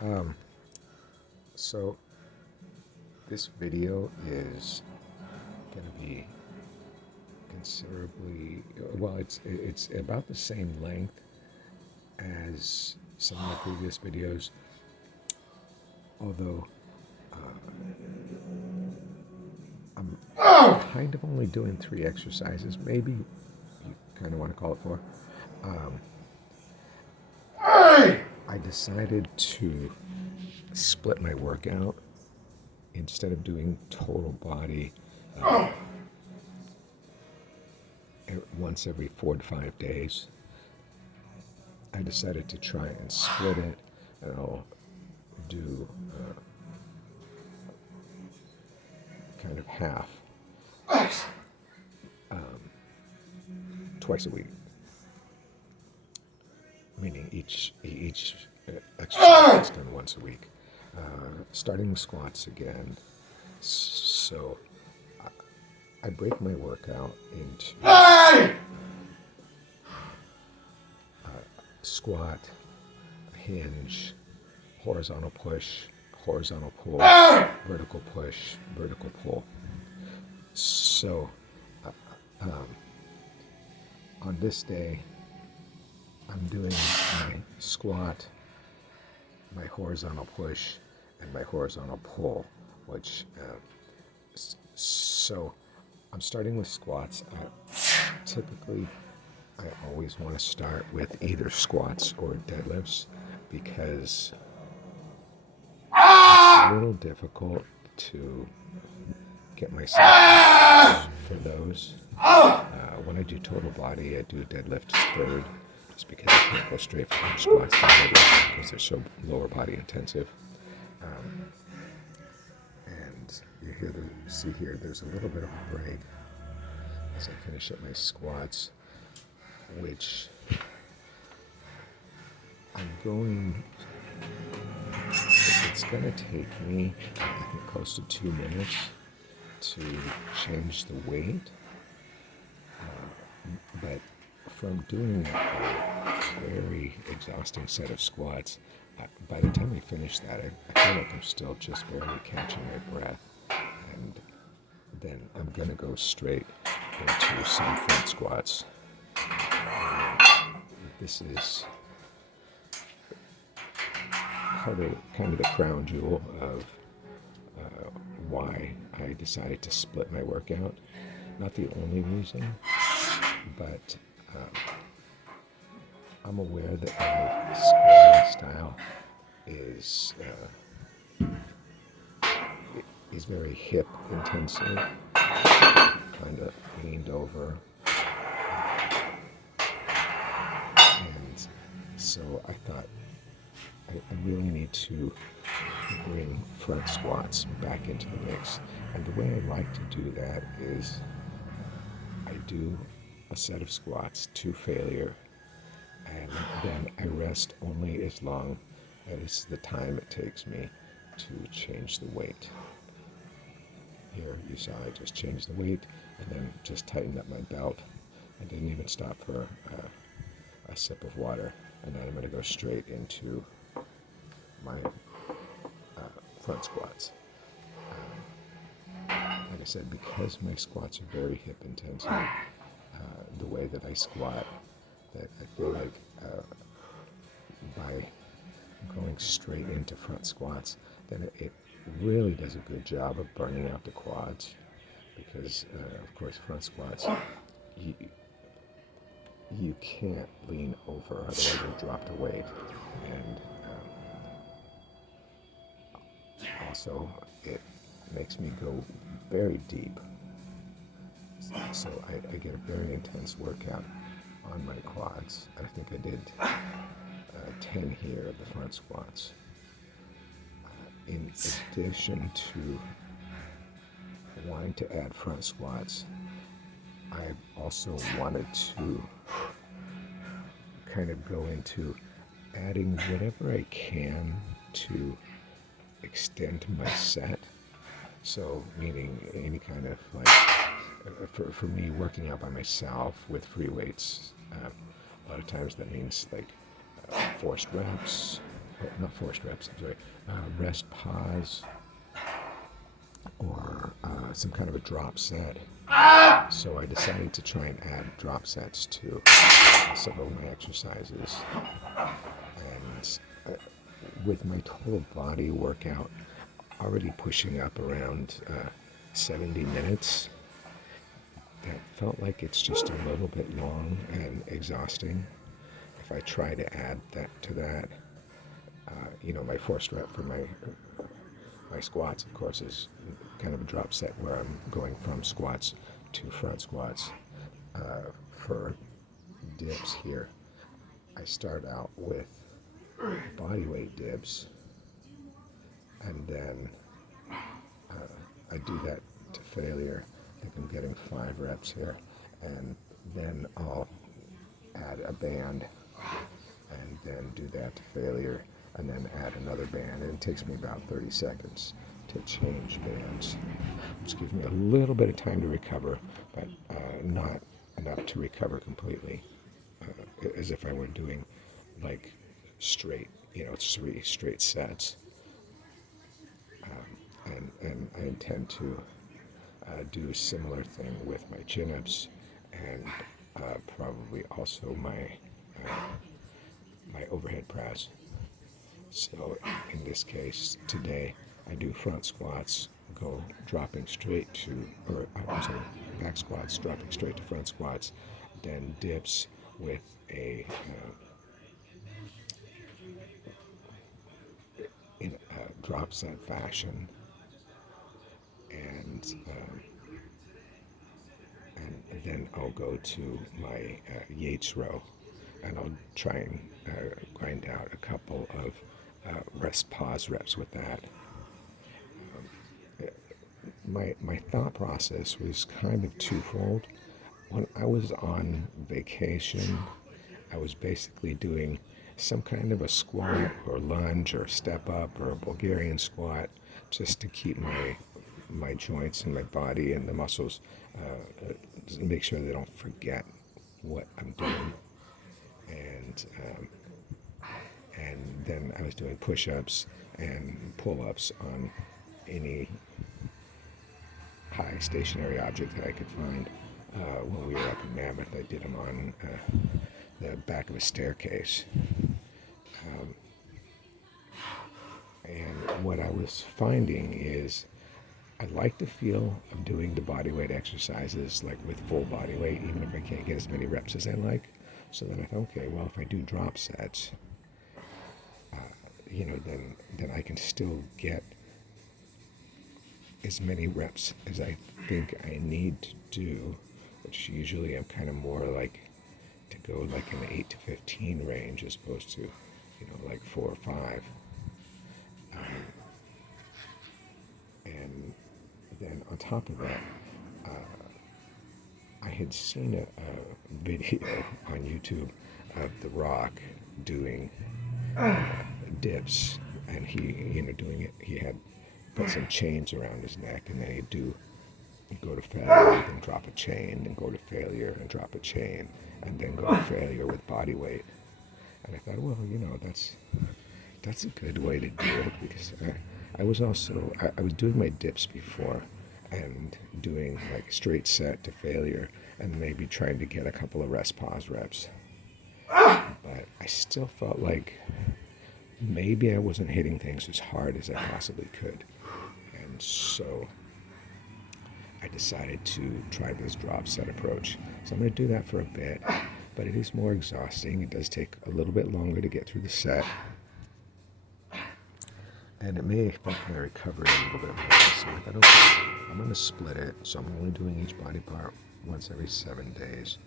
Um, so this video is going to be considerably well. It's about the same length as some of the previous videos, although I'm kind of only doing 3 exercises. Maybe you kind of want to call it 4. Um, I decided to split my workout instead of doing total body once every 4 to 5 days. I decided to try and split it, and I'll do kind of half twice a week, meaning each exercise is done once a week. Starting squats again. So I break my workout into squat, hinge, horizontal push, horizontal pull, vertical push, vertical pull. So on this day, I'm doing my squat, my horizontal push, and my horizontal pull, which so I'm starting with squats. Typically, I always want to start with either squats or deadlifts because it's a little difficult to get myself for those. When I do total body, I do deadlifts third, just because I can't go straight from squats to deadlifts because they're so lower body intensive. And see here, there's a little bit of a break as I finish up my squats, which it's going to take me, I think, close to 2 minutes to change the weight. But from doing a very exhausting set of squats, by the time I finish that, I feel like I'm still just barely catching my breath. And then I'm going to go straight into some front squats. This is kind of the crown jewel of why I decided to split my workout. Not the only reason, but I'm aware that my squatting style is very hip intensive, kind of leaned over, and so I thought I really need to bring front squats back into the mix. And the way I like to do that is I do a set of squats to failure, and then I rest only as long as the time it takes me to change the weight. Here you saw I just changed the weight and then just tightened up my belt. I didn't even stop for a sip of water, and then I'm going to go straight into my front squats. Like I said, because my squats are very hip intensive, the way that I squat, that I feel like by going straight into front squats, then it really does a good job of burning out the quads, because of course front squats, you can't lean over, otherwise you'll drop the weight. And also it makes me go very deep, so I get a very intense workout on my quads. I think I did 10 here of the front squats. In addition to wanting to add front squats, I also wanted to kind of go into adding whatever I can to extend my set. So meaning any kind of like, for me, working out by myself with free weights, a lot of times that means like forced reps, not forced reps, I'm sorry, rest pause or some kind of a drop set. So I decided to try and add drop sets to several of my exercises. And with my total body workout already pushing up around 70 minutes, that felt like it's just a little bit long and exhausting. If I try to add that to that, my forced rep for my squats, of course, is kind of a drop set where I'm going from squats to front squats. For dips here, I start out with body weight dips, and then I do that to failure. I think I'm getting 5 reps here, and then I'll add a band and then do that to failure, and then add another band. And it takes me about 30 seconds to change bands, which gives me a little bit of time to recover, but not enough to recover completely, as if I were doing like straight, 3 straight sets. And I intend to do a similar thing with my chin-ups, and probably also my overhead press. So in this case, today I do front squats, go dropping straight to, or I'm sorry, back squats, dropping straight to front squats, then dips with a in a drop set fashion, and then I'll go to my Yates row, and I'll try and grind out a couple of rest pause reps with that. My thought process was kind of twofold. When I was on vacation, I was basically doing some kind of a squat or lunge or step up or a Bulgarian squat, just to keep my joints and my body and the muscles, make sure they don't forget what I'm doing. And then I was doing push-ups and pull-ups on any high stationary object that I could find. When we were up in Mammoth, I did them on the back of a staircase. And what I was finding is I like the feel of doing the body weight exercises like with full body weight, even if I can't get as many reps as I like. So then I thought, okay, well, if I do drop sets, then I can still get as many reps as I think I need to do, which usually I'm kind of more like to go like in the 8 to 15 range as opposed to, like 4 or 5. And then on top of that, I had seen a video on YouTube of The Rock doing dips, and he, doing it, he had put some chains around his neck, and then he'd go to failure, then drop a chain, then go to failure and drop a chain, and then go to failure with body weight. And I thought, well, that's a good way to do it, because I was doing my dips before and doing like a straight set to failure and maybe trying to get a couple of rest pause reps. But I still felt like maybe I wasn't hitting things as hard as I possibly could. And so I decided to try this drop set approach. So I'm going to do that for a bit, but it is more exhausting. It does take a little bit longer to get through the set, and it may affect my recovery a little bit more. So I thought, okay, I'm going to split it. So I'm only doing each body part once every 7 days.